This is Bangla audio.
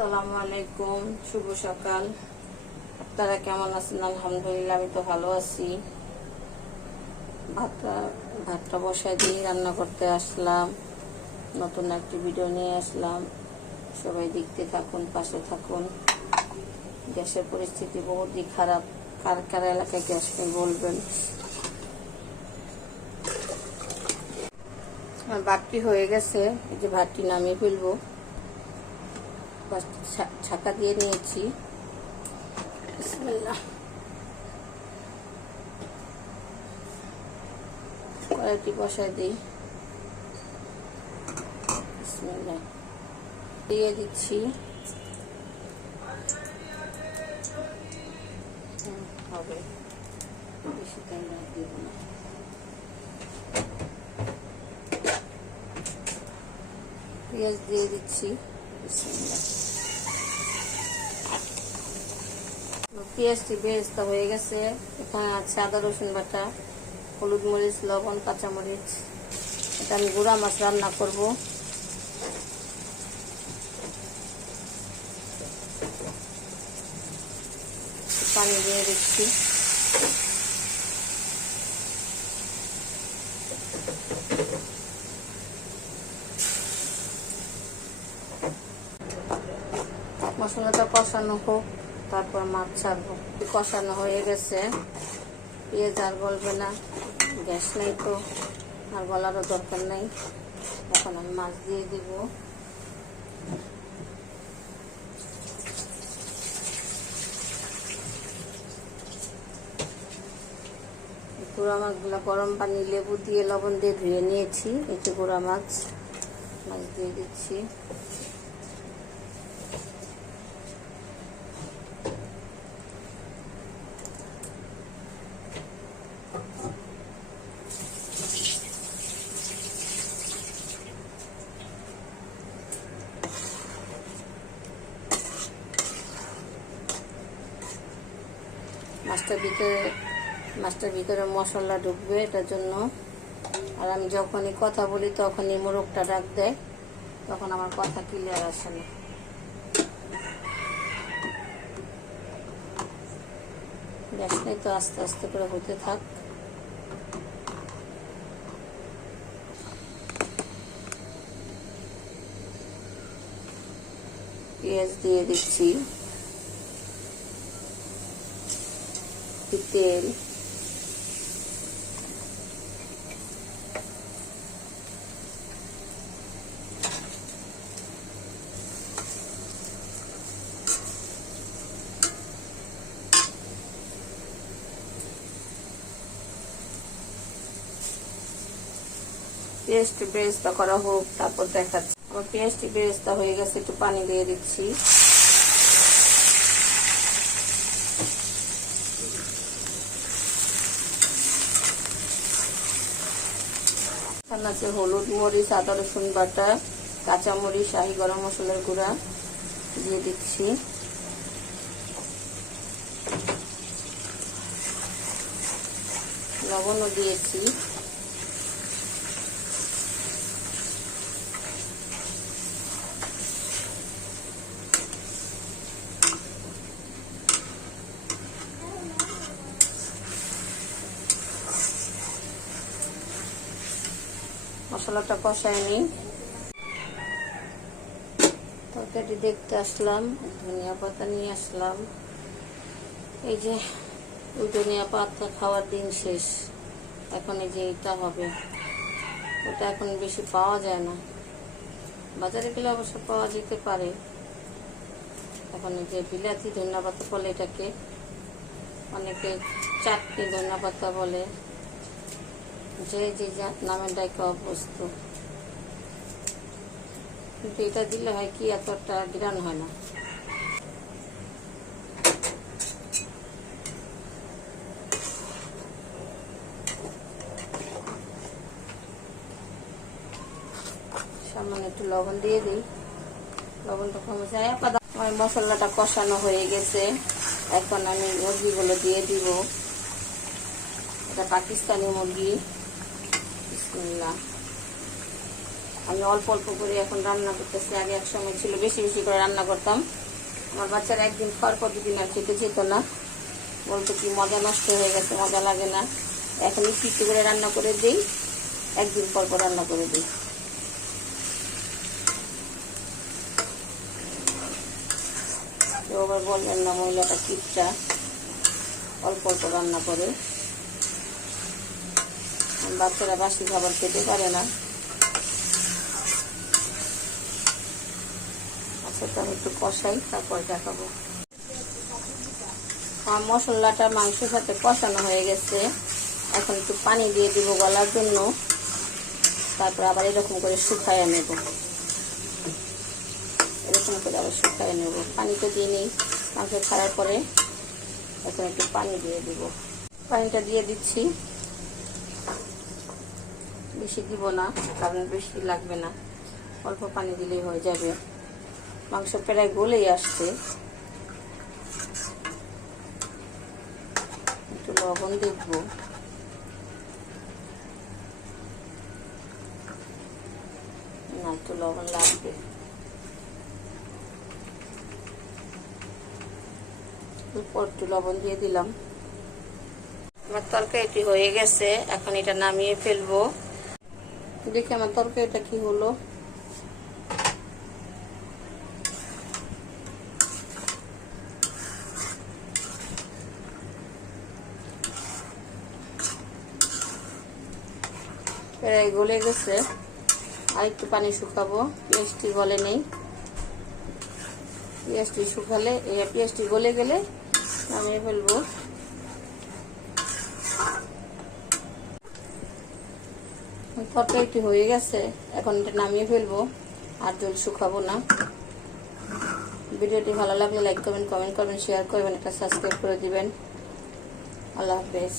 আসসালামু আলাইকুম, শুভ সকাল। আপনারা কেমন আছেন? আলহামদুলিল্লাহ, আমি তো ভালো আছি। ভাতটা বসায় দিয়ে রান্না করতে আসলাম। নতুন একটি ভিডিও নিয়ে আসলাম, সবাই দেখতে থাকুন, পাশে থাকুন। গ্যাসের পরিস্থিতি বহুতই খারাপ। কার কার এলাকায় গ্যাস নেই বলবেন। আমার ভাতটি হয়ে গেছে, এই যে ভাতটি নামিয়ে ফেলবো। ছাকা দিয়ে নিয়েছি। বিসমিল্লাহ। কড়াইটি বসায় দিই। বিসমিল্লাহ দিয়ে দিচ্ছি। হবে বেশি টাইম দিব না। পেঁয়াজ দিয়ে দিচ্ছি। বিসমিল্লাহ। পেঁয়াজটি বেরেস্তা হয়ে গেছে। এখানে আছে আদা রসুন বাটা, হলুদ মরিচ, লবণ, কাঁচামরিচ। এটা আমি গুঁড়া মাছ রান্না করব। পানি দিয়ে দিচ্ছি। মশলাটা কষানো হোক, তারপর মাছ ছাড়বো। কষানো হয়ে গেছে, পেঁয়াজ আর গলবে না, গ্যাস নেই তো আর গলারও দরকার নেই। এখন আমি মাছ দিয়ে দিব। গুঁড়া মাছগুলো গরম পানি, লেবু দিয়ে, লবণ দিয়ে ধুয়ে নিয়েছি। এই যে গুঁড়া মাছ দিয়ে দিচ্ছি। মাছটার ভিতরে মশলা ঢুকবে, এটার জন্য। আর আমি যখনই কথা বলি তখনই মোরগটা ডাক দেয়, তখন আমার কথা ক্লিয়ার আসে না। গ্যাস নেই তো, আস্তে আস্তে করে হতে থাক। পেঁয়াজ দিয়ে দিচ্ছি, তেল, পেঁয়াজটি বেরেস্তা করা হোক, তারপর দেখাচ্ছি। আমার পেঁয়াজটি বেরেস্তা হয়ে গেছে, একটু পানি দিয়ে দিচ্ছি। এখানে আছে হলুদ মরিচ, আদা রসুন বাটা, কাঁচামরিচ, শাহি গরম মশলার গুঁড়া দিয়ে দিচ্ছি। লবণও দিয়েছি। মশলাটা কষায় নিই। তরকারি দেখতে আসলাম, ধনিয়া পাতা নিয়ে আসলাম। এই যে ওই ধনিয়া পাতা খাওয়ার দিন শেষ, এখন এই যে এটা হবে। ওটা এখন বেশি পাওয়া যায় না, বাজারে গেলে অবশ্য পাওয়া যেতে পারে। এখন এই যে বিলাতি ধনিয়া পাতা বলে এটাকে, অনেকে চাটনি ধনিয়া পাতা বলে, যে যে নামের ডাইকা অভ্যস্ত। কিন্তু এটা দিলে হয় কি, এতটা গ্রান হয় না। সামান্য একটু লবণ দিয়ে দিই, লবণটা কমে যায়। আমার মশলাটা কষানো হয়ে গেছে, এখন আমি মুরগিগুলো দিয়ে দিব। এটা পাকিস্তানি মুরগি। বিসমিল্লাহ। আমি অল্প অল্প করে এখন রান্না করতেছি। আগে এক সময় ছিল বেশি বেশি করে রান্না করতাম। আমার বাচ্চারা একদিন খাওয়ার পর দুদিন আর খেতে যেত না, বলতো কি মজা নষ্ট হয়ে গেছে, মজা লাগে না। এখন একটু করে রান্না করে দিই, একদিন পর পর রান্না করে দিই। তো আবার বলবেন না মহিলাটা কিপটা, অল্প অল্প রান্না করে। বাচ্চারা বাসি খাবার খেতে পারে না। আচ্ছা, তো আমি একটু কষাই, তারপর দেখাবো। মশলাটা মাংসের সাথে কষানো হয়ে গেছে। এখন একটু পানি দিয়ে দিব গলার জন্য, তারপর আবার এরকম করে শুকাইয়ে নেব। এরকম করে আবার শুকাইয়ে নেব। পানি তো দিয়ে নিই মাংস ছাড়ার পরে। এখন একটু পানি দিয়ে দিব। পানিটা দিয়ে দিচ্ছি, বেশি দিব না, কারণ বেশি লাগবে না, অল্প পানি দিলেই হয়ে যাবে। মাংস প্রায় গলেই আসছে। একটু লবণ দেখবো, না একটু লবণ লাগবে। একটু লবণ দিয়ে দিলাম। আমার তরকারিটি হয়ে গেছে, এখন এটা নামিয়ে ফেলবো। দেখি আমার তরকারিটা কি হলো। প্রায় গলে গেছে, আর একটু পানি শুকাবো। পেঁয়াজটি গলে নেই, পেঁয়াজটি শুকালে, পেঁয়াজটি গলে গেলে নামিয়ে ফেলবো। তরকারিটি হয়ে গেছে, এখন এটা নামিয়ে ফেলবো, আর জল শুকাবো না। ভিডিওটি ভালো লাগলে লাইক করবেন, কমেন্ট করবেন, শেয়ার করবেন, একটা সাবস্ক্রাইব করে দিবেন। আল্লাহ হাফেজ।